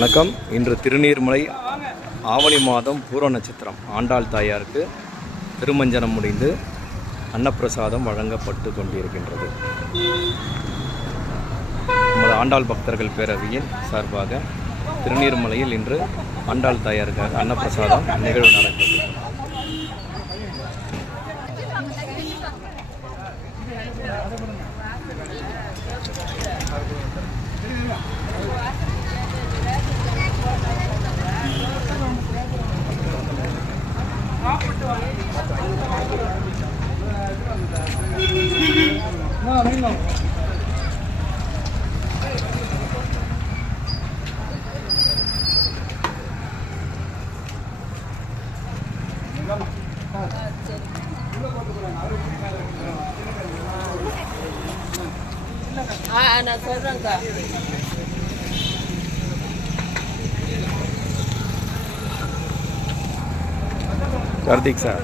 வணக்கம். இன்று திருநீர்மலை ஆவணி மாதம் பூர நட்சத்திரம். ஆண்டாள் தாயாருக்கு திருமஞ்சனம் முடிந்து அன்னப்பிரசாதம் வழங்கப்பட்டு கொண்டிருக்கின்றது. நமது ஆண்டாள் பக்தர்கள் பேரவையின் சார்பாக திருநீர்மலையில் இன்று ஆண்டாள் தாயாருக்காக அன்னப்பிரசாதம் நிகழ்வு நடக்கிறது. ஆ நான் சொல்கிறேங்க்கா கார்த்திக் சார்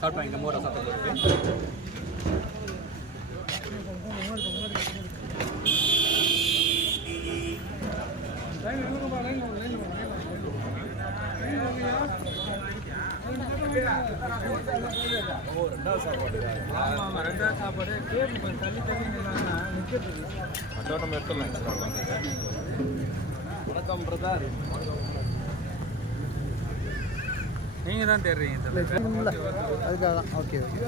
சாப்பிட்டாங்க மோரை சாப்பிட்டு வணக்கம் பிரதர் நீங்கள் தான் தேடுறீங்க அதுக்காக தான் ஓகே ஓகே.